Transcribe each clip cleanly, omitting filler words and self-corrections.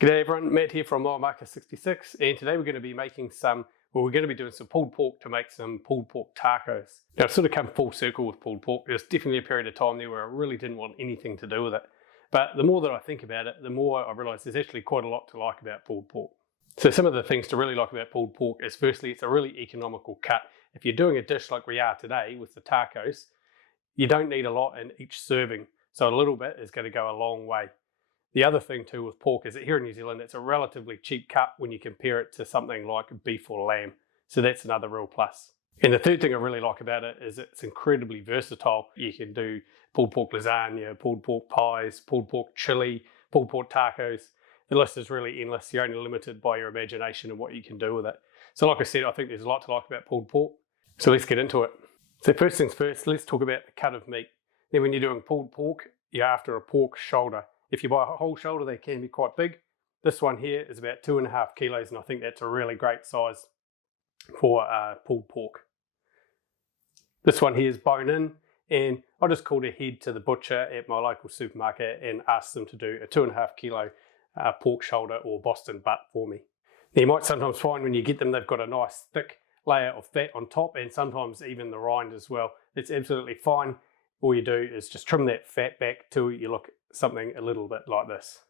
G'day everyone, Matt here from Marker66, and today we're going to be making we're going to be doing some pulled pork to make some pulled pork tacos. Now I've sort of come full circle with pulled pork. There's definitely a period of time there where I really didn't want anything to do with it. But the more that I think about it, the more I realise there's actually quite a lot to like about pulled pork. So some of the things to really like about pulled pork is firstly, it's a really economical cut. If you're doing a dish like we are today with the tacos, you don't need a lot in each serving. So a little bit is going to go a long way. The other thing too with pork is that here in New Zealand, it's a relatively cheap cut when you compare it to something like beef or lamb. So that's another real plus. And the third thing I really like about it is it's incredibly versatile. You can do pulled pork lasagna, pulled pork pies, pulled pork chili, pulled pork tacos. The list is really endless. You're only limited by your imagination and what you can do with it. So like I said, I think there's a lot to like about pulled pork. So let's get into it. So first things first, let's talk about the cut of meat. Then when you're doing pulled pork, you're after a pork shoulder. If you buy a whole shoulder, they can be quite big. This one here is about 2.5 kilos, and I think that's a really great size for pulled pork. This one here is bone in, and I just called ahead to the butcher at my local supermarket and asked them to do a 2.5 kilo pork shoulder or Boston butt for me. Now, you might sometimes find when you get them, they've got a nice thick layer of fat on top, and sometimes even the rind as well. It's absolutely fine. All you do is just trim that fat back till you look something a little bit like this.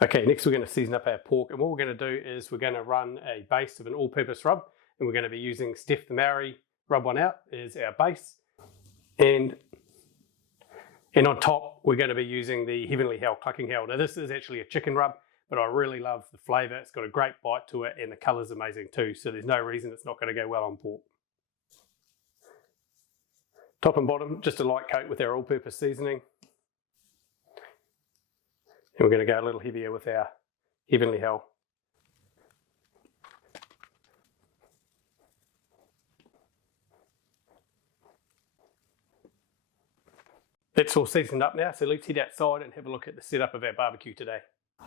Okay, next we're going to season up our pork, and what we're going to do is we're going to run a base of an all-purpose rub, and we're going to be using Steph the Maori Rub One Out as our base, and on top we're going to be using the Heavenly Hell Clucking Hell. Now this is actually a chicken rub, but I really love the flavour. It's got a great bite to it, and the colour's amazing too, so there's no reason it's not going to go well on pork. Top and bottom, just a light coat with our all-purpose seasoning. And we're going to go a little heavier with our Heavenly Hell. That's all seasoned up now, so let's head outside and have a look at the setup of our barbecue today.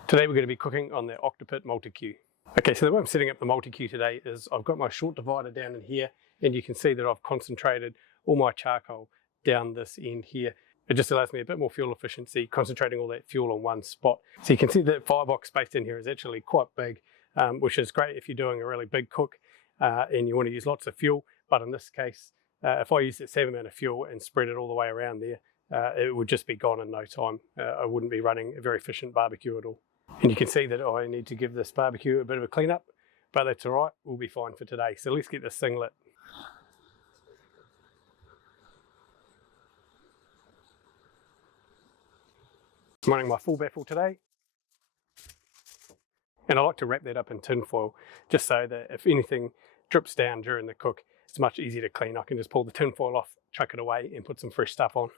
Today we're going to be cooking on the Octopit MultiQ. Okay, so the way I'm setting up the MultiQ today is I've got my short divider down in here, and you can see that I've concentrated all my charcoal down this end here. It just allows me a bit more fuel efficiency, concentrating all that fuel on one spot. So you can see that firebox space in here is actually quite big, which is great if you're doing a really big cook and you want to use lots of fuel. But in this case, if I use the same amount of fuel and spread it all the way around there, it would just be gone in no time. I wouldn't be running a very efficient barbecue at all. And you can see that I need to give this barbecue a bit of a clean up, but that's all right, we'll be fine for today. So let's get this thing lit. I'm running my full baffle today, and I like to wrap that up in tin foil just so that if anything drips down during the cook, it's much easier to clean. I can just pull the tin foil off, chuck it away, and put some fresh stuff on.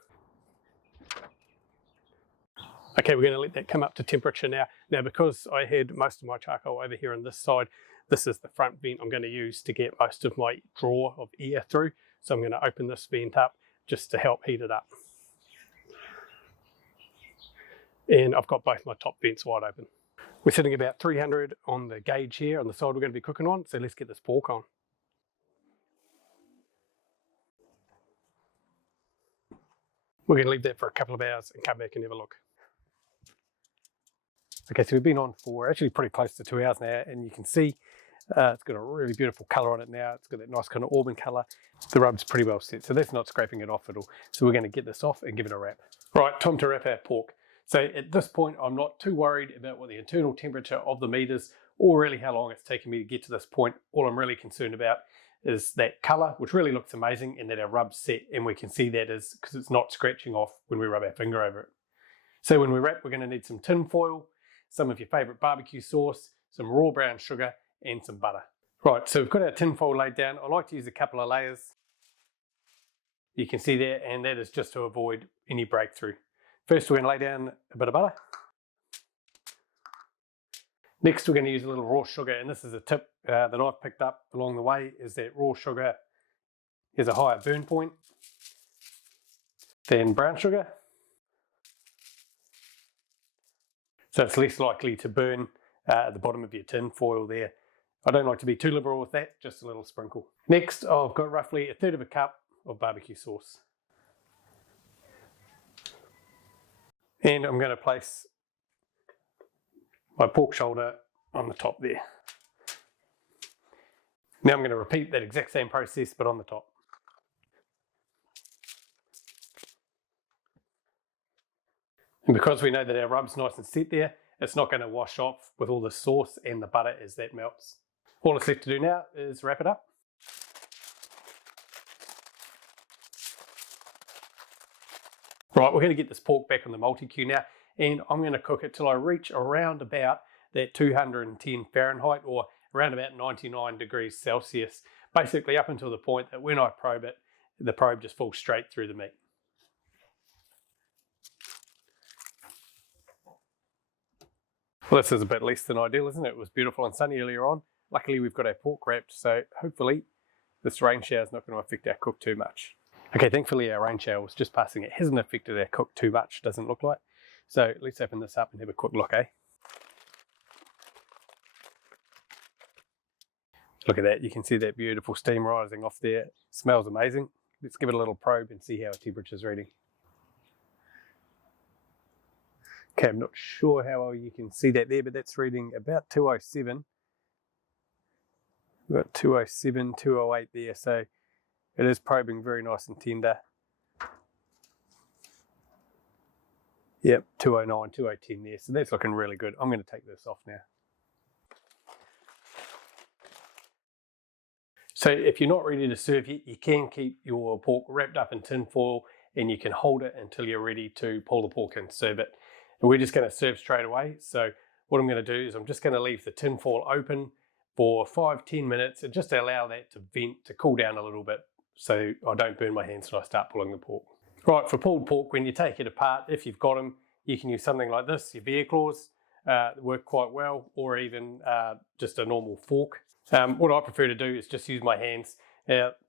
Okay, we're going to let that come up to temperature now. Now, because I had most of my charcoal over here on this side, this is the front vent I'm going to use to get most of my draw of air through. So I'm going to open this vent up just to help heat it up. And I've got both my top vents wide open. We're sitting about 300 on the gauge here on the side we're going to be cooking on, so let's get this pork on. We're going to leave that for a couple of hours and come back and have a look. Okay, so we've been on for actually pretty close to 2 hours now, and you can see it's got a really beautiful colour on it now. It's got that nice kind of auburn colour. The rub's pretty well set, so that's not scraping it off at all. So we're going to get this off and give it a wrap. Right, time to wrap our pork. So at this point, I'm not too worried about what the internal temperature of the meat is, or really how long it's taken me to get to this point. All I'm really concerned about is that colour, which really looks amazing, and that our rub's set, and we can see that is because it's not scratching off when we rub our finger over it. So when we wrap, we're going to need some tin foil, some of your favourite barbecue sauce, some raw brown sugar, and some butter. Right, so we've got our tin foil laid down. I like to use a couple of layers. You can see there, and that is just to avoid any breakthrough. First, we're going to lay down a bit of butter. Next, we're going to use a little raw sugar, and this is a tip that I've picked up along the way, is that raw sugar has a higher burn point than brown sugar. So it's less likely to burn at the bottom of your tin foil there. I don't like to be too liberal with that, just a little sprinkle. Next, I've got roughly 1/3 of a cup of barbecue sauce. And I'm going to place my pork shoulder on the top there. Now I'm going to repeat that exact same process, but on the top. And because we know that our rub's nice and set there, it's not going to wash off with all the sauce and the butter as that melts. All that's left to do now is wrap it up. Right, we're going to get this pork back on the MultiQ now, and I'm going to cook it till I reach around about that 210 Fahrenheit or around about 99 degrees Celsius, basically up until the point that when I probe it, the probe just falls straight through the meat. Well, this is a bit less than ideal, isn't it? It was beautiful and sunny earlier on. Luckily, we've got our pork wrapped, so hopefully this rain shower is not going to affect our cook too much. Okay, thankfully our rain shower was just passing. It hasn't affected our cook too much, doesn't look like. So let's open this up and have a quick look, eh? Look at that, you can see that beautiful steam rising off there. It smells amazing. Let's give it a little probe and see how our temperature's reading. Okay, I'm not sure how well you can see that there, but that's reading about 207. We've got 207, 208 there, so it is probing very nice and tender. Yep, 209, 210 there, so that's looking really good. I'm going to take this off now. So if you're not ready to serve yet, you can keep your pork wrapped up in tin foil and you can hold it until you're ready to pull the pork and serve it. And we're just going to serve straight away. So what I'm going to do is I'm just going to leave the tin foil open for 5-10 minutes and just allow that to vent, to cool down a little bit so I don't burn my hands when I start pulling the pork. Right, for pulled pork, when you take it apart, if you've got them, you can use something like this, your bear claws, work quite well, or even just a normal fork. What I prefer to do is just use my hands.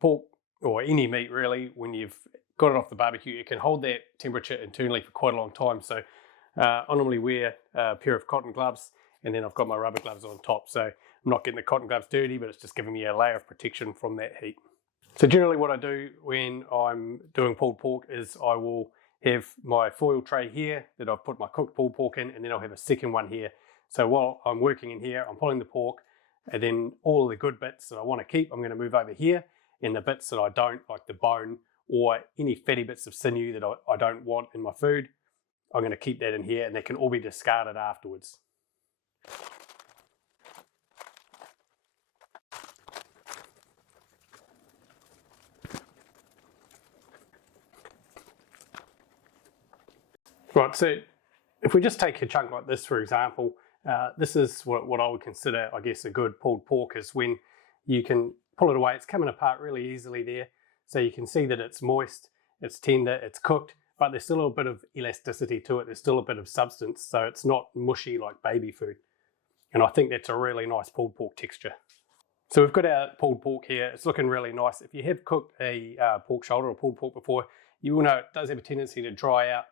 Pork, or any meat really, when you've got it off the barbecue, it can hold that temperature internally for quite a long time. So I normally wear a pair of cotton gloves, and then I've got my rubber gloves on top. So I'm not getting the cotton gloves dirty, but it's just giving me a layer of protection from that heat. So generally what I do when I'm doing pulled pork is I will have my foil tray here that I've put my cooked pulled pork in, and then I'll have a second one here. So while I'm working in here, I'm pulling the pork, and then all the good bits that I want to keep, I'm going to move over here, and the bits that I don't, like the bone or any fatty bits of sinew that I don't want in my food, I'm going to keep that in here, and they can all be discarded afterwards. Right, so if we just take a chunk like this, for example, this is what I would consider, I guess, a good pulled pork, is when you can pull it away. It's coming apart really easily there. So you can see that it's moist, it's tender, it's cooked, but there's still a bit of elasticity to it. There's still a bit of substance, so it's not mushy like baby food. And I think that's a really nice pulled pork texture. So we've got our pulled pork here. It's looking really nice. If you have cooked a pork shoulder or pulled pork before, you will know it does have a tendency to dry out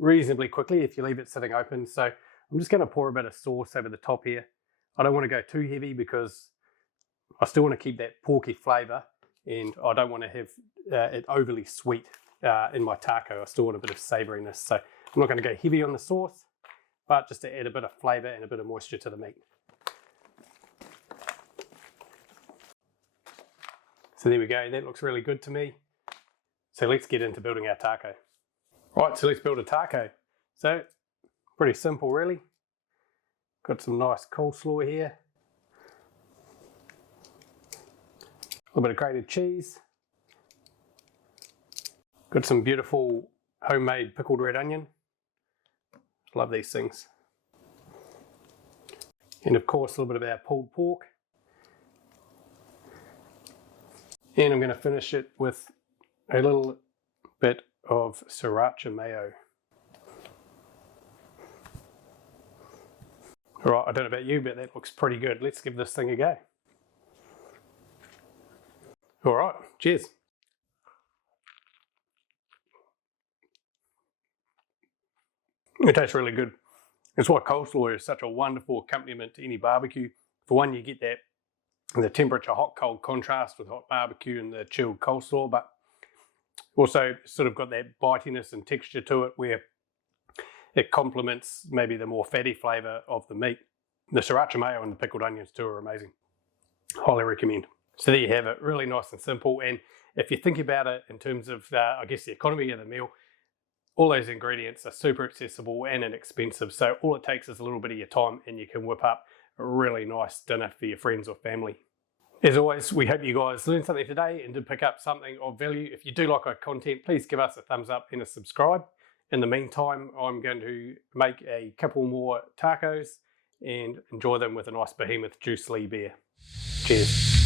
reasonably quickly if you leave it sitting open. So I'm just going to pour a bit of sauce over the top here. I don't want to go too heavy because I still want to keep that porky flavour, and I don't want to have it overly sweet in my taco. I still want a bit of savouriness. So I'm not going to go heavy on the sauce, but just to add a bit of flavour and a bit of moisture to the meat. So there we go, that looks really good to me. So let's get into building our taco. Right, so let's build a taco. So, pretty simple really. Got some nice coleslaw here. A little bit of grated cheese. Got some beautiful homemade pickled red onion. Love these things. And of course, a little bit of our pulled pork. And I'm going to finish it with a little bit of sriracha mayo. All right, I don't know about you, but that looks pretty good. Let's give this thing a go. All right, cheers. It tastes really good. It's why coleslaw is such a wonderful accompaniment to any barbecue. For one, you get that the temperature hot-cold contrast with hot barbecue and the chilled coleslaw, but also sort of got that bitiness and texture to it where It complements maybe the more fatty flavour of the meat. The sriracha mayo and the pickled onions too are amazing. Highly recommend. So there you have it, really nice and simple. And if you think about it in terms of, I guess, the economy of the meal, all those ingredients are super accessible and inexpensive. So all it takes is a little bit of your time and you can whip up a really nice dinner for your friends or family. As always, we hope you guys learned something today and did pick up something of value. If you do like our content, please give us a thumbs up and a subscribe. In the meantime, I'm going to make a couple more tacos and enjoy them with a nice behemoth juice lee beer. Cheers.